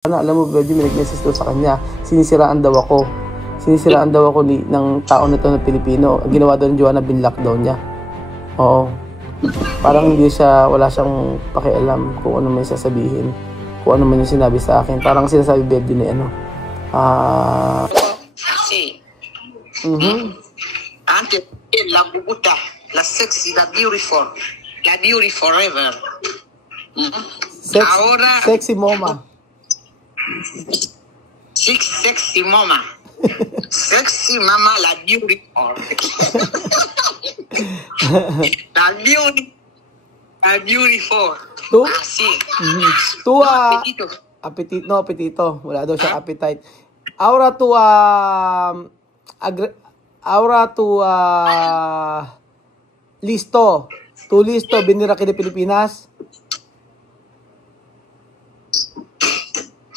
Alam mo, Brady, may nag-message daw sa kanya. Sinisiraan daw ako. Sinisiraan daw ako ng tao na to na Pilipino. Ginawa daw ng Joanna, binlock daw niya. Oo. Parang hindi siya, wala siyang pakialam kung ano may sasabihin. Kung ano man yung sinabi sa akin. Parang sinasabi, Brady, na ano. Sí. Antes, la Bubuta, la sexy, la beautiful forever. Ahora, sexy mama. Sexy mama. Sexy mama, la beautiful. La beautiful. Tu? Así. Tu, Apetito. apetito. Wala daw siyang appetite. Ahora tu, listo. Tu listo, venir aquí de Pilipinas.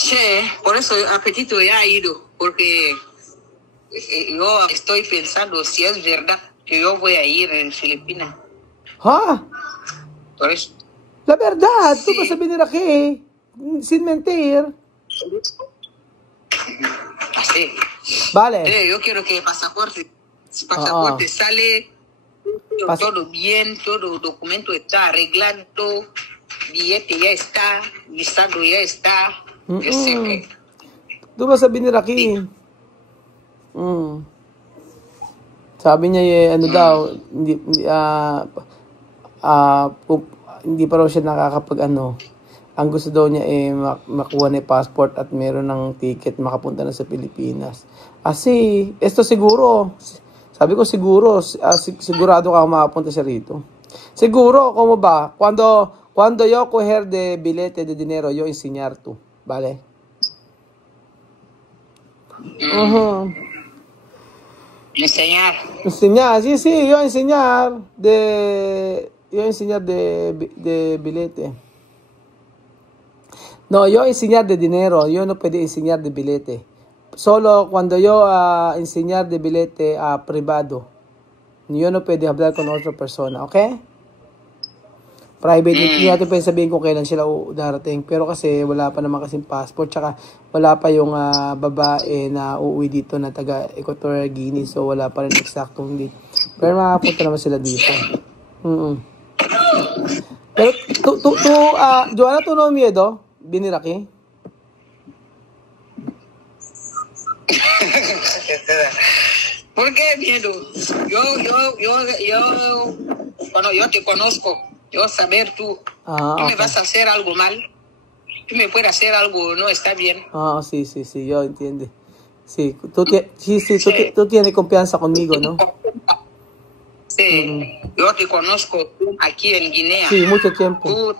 Sí, por eso apetito ya ha ido, porque yo estoy pensando si es verdad que yo voy a ir en Filipinas. Ha? Por eso. La verdad, Sí. tú vas a venir aquí, sin mentir. Así. Vale. Yo quiero que pasaporte sale todo bien, todo documento está arreglado, billete ya está, visado ya está. Yo sé que Tú vas a venir aquí. Sabi niya, ano daw, hindi pa raw siya nakakapag ano. Ang gusto daw niya makuha na yung passport at meron ng ticket makapunta na sa Pilipinas. Kasi, esto siguro, sabi ko siguro, sigurado ka makapunta siya rito. Seguro, como ba? Cuando yo coger de billete de dinero, yo enseñar tú. Vale? enseñar. Enseñar, sí, yo enseñar de billete. No, yo enseñar de dinero, yo no puedo enseñar de billete. Solo cuando yo enseñar de billete privado, yo no puedo hablar con otra persona, ¿ok? Private, hindi natin pwede sabihin kung kailan sila darating. Pero kasi wala pa naman kasing passport. Tsaka wala pa yung babae na uuwi dito na taga Equatorial Guinea. So wala pa rin eksaktong date. Pero makapunta naman sila dito. Pero Joanna, ¿tú no miedo venir aquí? ¿Por qué miedo? Yo, cuando yo te conozco, yo saber tú me vas a hacer algo mal, tú me puedes hacer algo no está bien. Sí, yo entiendo. Sí, tú tienes confianza conmigo, ¿no? Sí, yo te conozco aquí en Guinea. Sí, mucho tiempo. Tú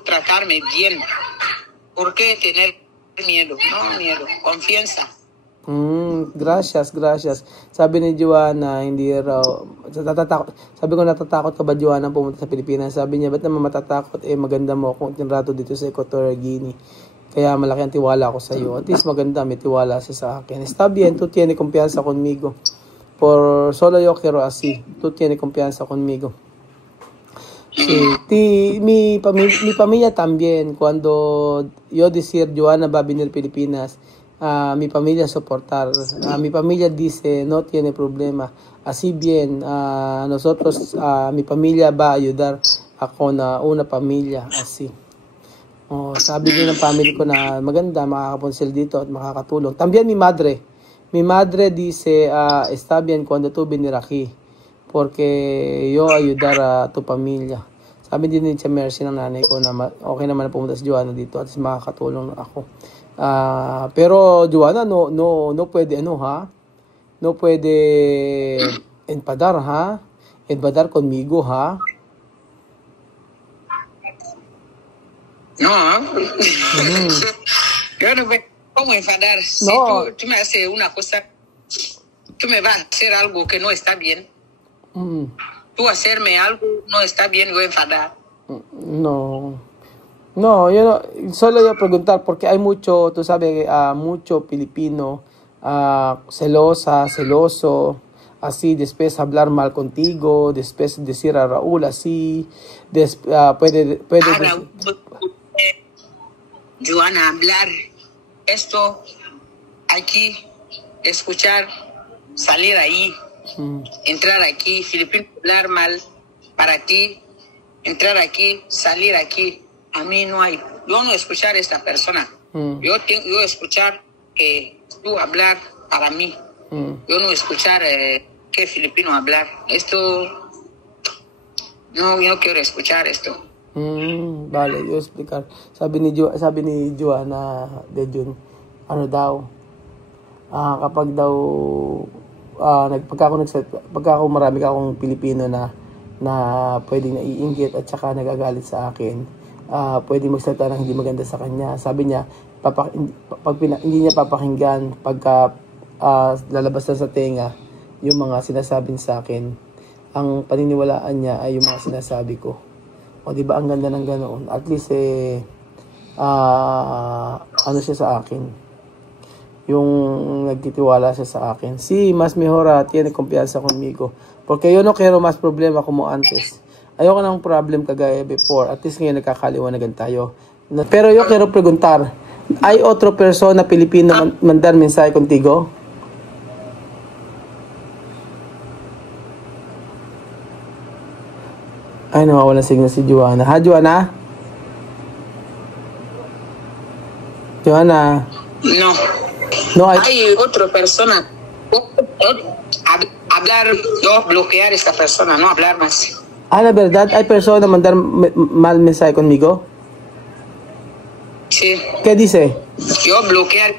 tratarme bien. ¿Por qué tener miedo? No miedo, confianza. Gracias. Sabi ni Joanna, hindi raw, natatakot. Sabi ko, natatakot ka ba, Joanna, pumunta sa Pilipinas? Sabi niya, ba't naman matatakot? Maganda mo akong tinrato dito sa Equatorial Guinea. Kaya malaki ang tiwala ko sa iyo. At least maganda, may tiwala siya sa akin. Está bien, tú tienes confianza conmigo. Por solo yo quiero así. Tú tienes confianza conmigo. Sí, mi familia también. Cuando yo decir, Joanna va a venir a Pilipinas, mi familia soportar. Mi familia dice, no tiene problema. Así bien, nosotros, mi familia va a ayudar ako na una familia. Así. Sabi din ng family ko na maganda, makakapunta sila dito at makakatulong. También mi madre dice, está bien cuando tú venir aquí. Porque yo ayudar a tu familia. Sabi din ni Mercy ng nanay ko na okay naman na pumunta si Joanna dito at makakatulong ako. Pero Joanna, no puede ha? No puede empadar ha? Empadar conmigo ha? No. Yo no veo cómo enfadar. Si No. tú me haces una cosa, tú me vas a hacer algo que no está bien. Tú hacerme algo no está bien, yo enfadar. No, yo no, solo yo preguntar porque hay mucho, tú sabes, mucho Filipino celoso, así, después hablar mal contigo, después decir a Raúl así, puede Raúl, Joana hablar esto aquí, escuchar, salir ahí, entrar aquí, filipino hablar mal para ti, entrar aquí, salir aquí. A mí no hay, yo no escuchar a esta persona. Yo escuchar que tú hablar para mí. Yo no escuchar que filipino hablar. Esto, no, yo no quiero escuchar esto. Vale, yo explicar. Sabi ni Joanna de Jun, ano daw, kapag daw, pagka ako marami ka akong Pilipino na pwedeng naiinggit at saka nagagalit sa akin, pwedeng magsalita ng hindi maganda sa kanya. Sabi niya, hindi niya papakinggan pagka lalabas na sa tenga yung mga sinasabi sa akin. Ang paniniwalaan niya ay yung mga sinasabi ko. O di ba ang ganda ng ganoon? At least ano siya sa akin. Yung nagtitiwala siya sa akin. Sí, más mejor tiene confianza conmigo. Porque yo no quiero más problema como antes. Ayoko ng problem kagaya before. At least ngayon nagkakaliwanagan tayo. Pero yo quiero preguntar, ¿hay otro persona Pilipino mandar mensaje contigo? Ay, nawawala signal si Joanna. Ha, Joanna? Joanna? No. No, hay otra persona. Hablar, no bloquear esta persona, no hablar más. La verdad, ¿hay persona mandar mal mensaje conmigo? Sí. ¿Qué dice? Yo bloquear.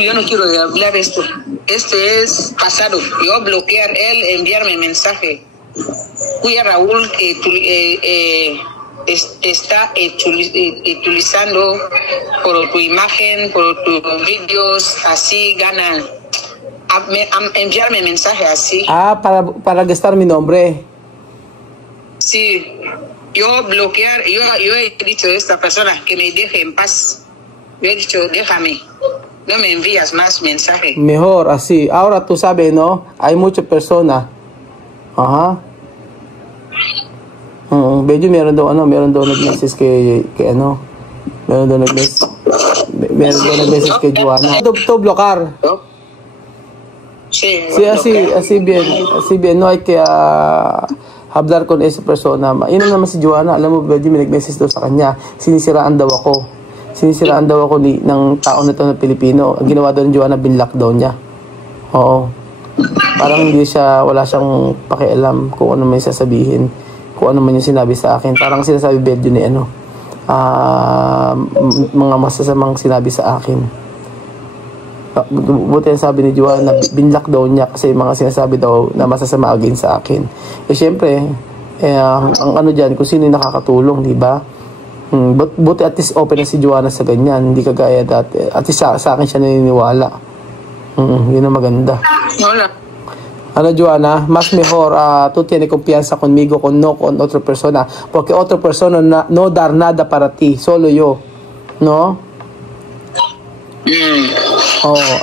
Yo no quiero hablar esto. Este es pasado. Yo bloquear él, enviarme mensaje. Cuya Raúl está utilizando por tu imagen, por tus vídeos, así gana. Enviarme mensaje así. Para gastar mi nombre. Sí. Yo bloquear, yo he dicho a esta persona que me deje en paz. Yo he dicho, déjame. No me envías más mensajes. Mejor así. Ahora tú sabes, ¿no? Hay muchas personas. Ajá. Medyo meron daw nag-message kay ano. Meron daw nag-message kay Joanna. To blocar. Sí, así bien, no hay que hablar con esa persona. Yun naman si Joanna, alam mo, medyo may nag-message daw sa kanya. Sinisiraan daw ako ng tao na ito na Pilipino. Ang ginawa daw ng Joanna, binlock daw niya. Oo. Parang wala siyang pakialam kung ano may sasabihin. Kung ano man yung sinabi sa akin. Parang sinasabi Bedyo ni mga masasamang sinabi sa akin. Buti ang sabi ni Joanna, binlock daw niya kasi mga sinasabi daw na masasama against sa akin. Syempre, ang ano dyan, kung sino yung nakakatulong, di ba? Buti at least open na si Joanna sa ganyan, hindi kagaya dati. At least sa akin siya naniniwala. Yun ang maganda. Ano, Joanna, mas mejor tú tienes confianza conmigo, con otra persona, porque otra persona no dar nada para ti, solo yo, no?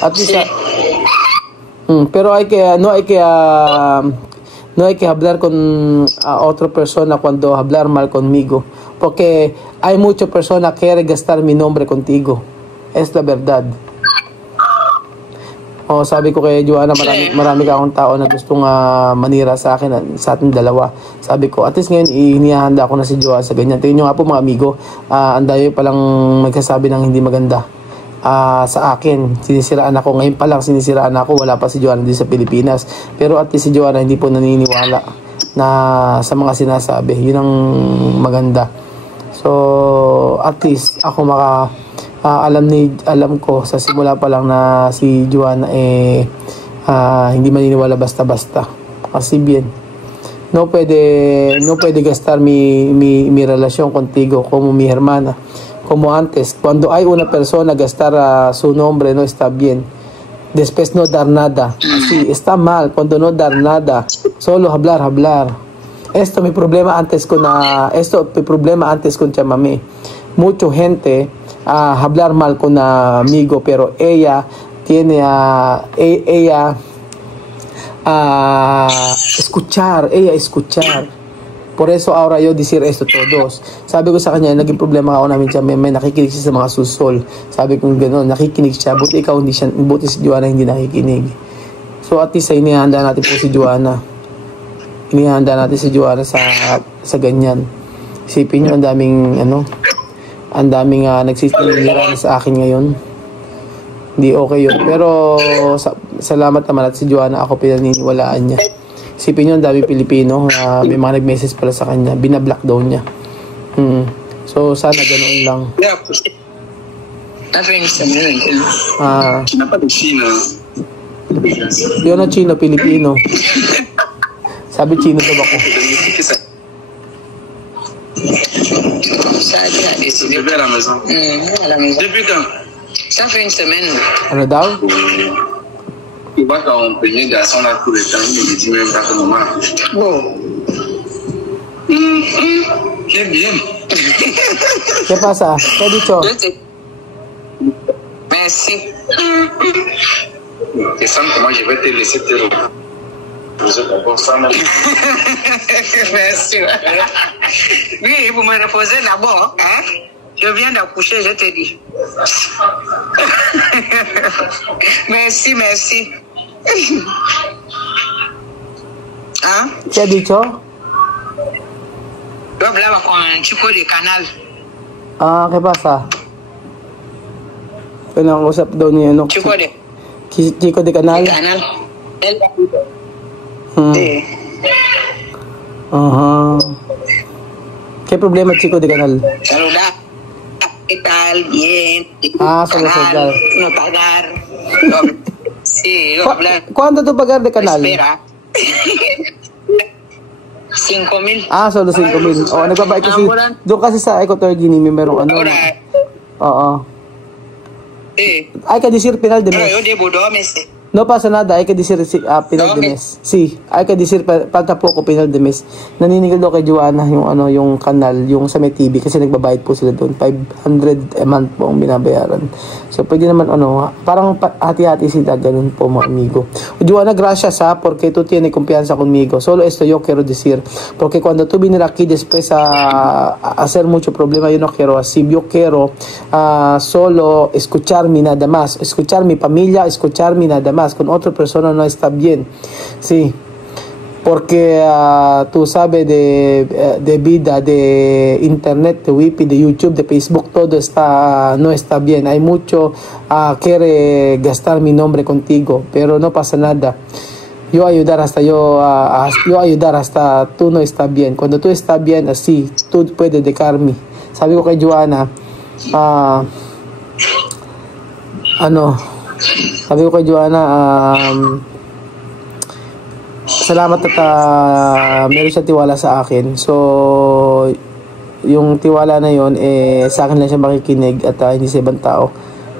At least pero no hay que hablar con otra persona cuando hablar mal conmigo, porque hay muchas personas que quieren gastar mi nombre contigo. Es la verdad. Sabi ko kay Joanna, marami ka akong tao na gustong manira sa akin, sa ating dalawa. Sabi ko, at least ngayon, inihahanda ko na si Joanna sa ganyan. Tingnan nyo nga po mga amigo, ang dayo palang magkasabi ng hindi maganda sa akin. Sinisiraan ako. Ngayon pa lang sinisiraan ako. Wala pa si Joanna dito sa Pilipinas. Pero at least si Joanna hindi po naniniwala na sa mga sinasabi. Yun ang maganda. So, at least ako alam ko sa simula pa lang na si Joanna hindi maniniwala basta-basta. Kasi bien, no puede gastar mi relación contigo como mi hermana, como antes. Cuando hay una persona gastar su nombre, no está bien. Después no dar nada. Así, está mal cuando no dar nada. Solo hablar. Esto mi problema antes con Chamamé. Mucha gente hablar mal con amigo, pero ella tiene escuchar Por eso ahora yo decir esto todos. Sabi ko sa kanya, naging problema ako namin siya, may nakikinig siya sa mga susol. Sabi ko gano'n, nakikinig siya, buti ikaw hindi siya, buti si Joanna hindi nakikinig. So at least ay inihanda natin po si Joanna. Inihanda natin si Joanna sa ganyan. Isipin nyo, ang daming nagsisinira sa akin ngayon. Hindi okay yun. Pero salamat naman at si Joanna ako pinaniniwalaan niya. Isipin nyo, ang daming Pilipino may mga nag-message pala sa kanya. Binablock daw niya. So sana ganoon lang. Yun ang Chino, Pilipino. Sabi Chino daw ako. Ça a décidé. À la maison. À la maison. Depuis quand? Ça fait une semaine. Ano daw? Tu vois quand on prenait garçon là tout le temps, il me dit même pas que maman a couché. Bon. Quel bien. ¿Qué pasa? ¿Qué dicho? Merci. Et ça, moi je vais te laisser te reposer d'abord ça. Merci. Oui, vous me reposez d'abord. Hein? Je viens d'accoucher, je te dis. Merci, merci. Hein? ¿Qué ha dicho? Yo hablaba con el chico de canal. ¿Qué pasa? Pinag-usap daw niya, Chico de Chico de Canal. canal. Él. Sí. ¿Qué problema, Chico de Canal? Saludar. ¿Qué tal? Bien. Saludar. No pagar. Sí, yo hablar. ¿Cuánto tú pagar de Canal? Espera. 5,000. Solo 5,000. Nagbabayad kasi. Doon kasi sa Equator Guinea, may merong ano. Oo. Hay que decir final de mes. Yo debo 2 meses. No pasa nada, hay que decir final de mes. Sí, hay que decir falta poco final de mes. Naninigil daw kay Joanna yung kanal, yung sa may TV kasi nagbabayad po sila doon. 500 a month po ang binabayaran. So pwede naman parang hati-hati sila, ganun po mga amigo. Joanna, gracias porque tú tienes confianza conmigo. Solo esto yo quiero decir, porque cuando tú vienes aquí después a hacer mucho problema, yo no quiero así. Yo quiero solo escucharme nada más, escuchar mi familia, escucharme nada más. Con otra persona no está bien, sí, porque tú sabes de vida, de internet, de wifi, de YouTube, de Facebook, todo no está bien. Hay mucho quiere gastar mi nombre contigo, pero no pasa nada. Yo ayudar hasta tú no estás bien. Cuando tú estás bien así, tú puedes dejarme. Sabi ko kay Joanna, sabi ko kay Joanna, salamat at meron siya tiwala sa akin. So, yung tiwala na yon sa akin lang siya makikinig at hindi sa ibang tao.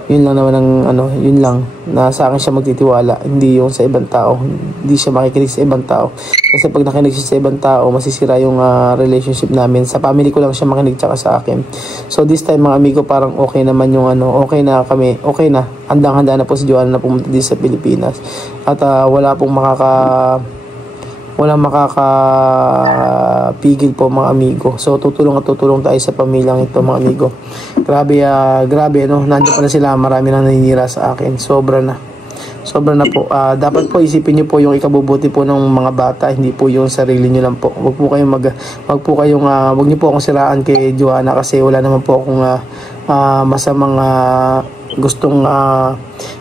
Yun lang naman yun lang, na sa akin siya magtitiwala, hindi yung sa ibang tao. Hindi siya makikinig sa ibang tao. Kasi pag nakinig siya sa ibang tao, masisira yung relationship namin. Sa family ko lang siya makinig tsaka sa akin. So this time mga amigo, parang okay naman yung okay na kami, okay na. Handang-handa na po si Joanna na pumunta dito sa Pilipinas. At walang makakapigil po mga amigo. So tutulong tayo sa pamilyang ito mga amigo. Grabe nandiyan pa na sila, marami na naninira sa akin. Sobra na po. Dapat po isipin niyo po yung ikabubuti po ng mga bata, hindi po yung sarili niyo lang po. Wag niyo po akong siraan kay Joanna kasi wala naman po akong masamang gustong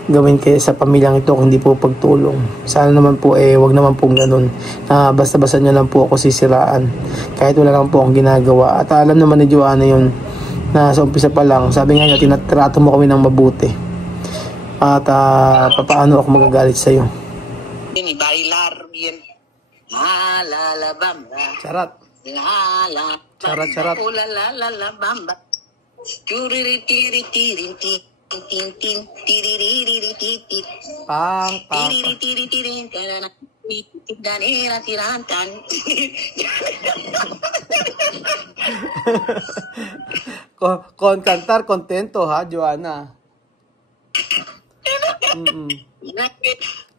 gawin kayo sa pamilyang ito, hindi po pagtulong. Sana naman po wag naman po ganun. Basta-basta niyo lang po ako sisiraan kahit wala lang po akong ginagawa. At alam naman ni Joanna yun, na sa umpisa pa lang, sabi nga niya, tinatrato mo kami ng mabuti. At papaano ako magagalit sa'yo. Bailar bien. La la bamba. Charat. La Charat. La la bamba. Pang. Con cantar contento, ha, Joanna.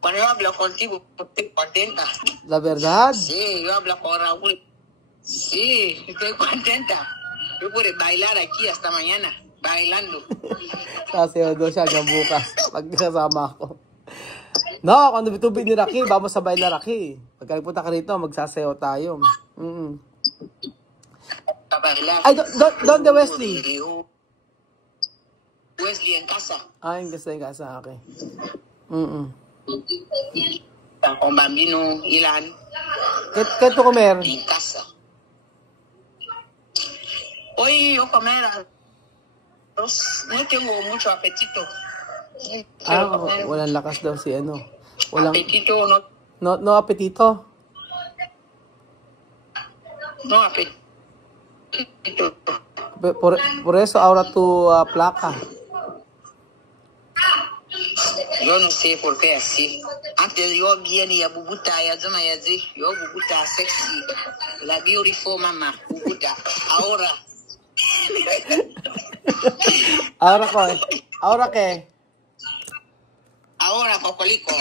Cuando yo hablo contigo, estoy contenta. La verdad. Sí, yo hablo con Raúl. Sí, estoy contenta. Yo puedo bailar aquí hasta mañana, bailando. Sasayaw daw siya hanggang bukas pag kasama ako. No, kung tubig ni Raki, vamos sabay na Raki. Pagka nagpunta ka rito, magsasayaw tayo. Ay, ¿dónde Wesley? Wesley en casa. Ah, en casa, okay. Con Bambino, Ilan. ¿Qué tú comer? En casa. Hoy yo comer arroz. No tengo mucho apetito. Walang lakas daw si ano. Walang apetito, no. No apetito? No apetito. Por eso ahora tu placa. Yo no sé por qué así. Antes yo bien y a Bubuta, ya yo Bubuta sexy, la beautiful mama, Bubuta. Ahora qué? Ahora, Cocolico.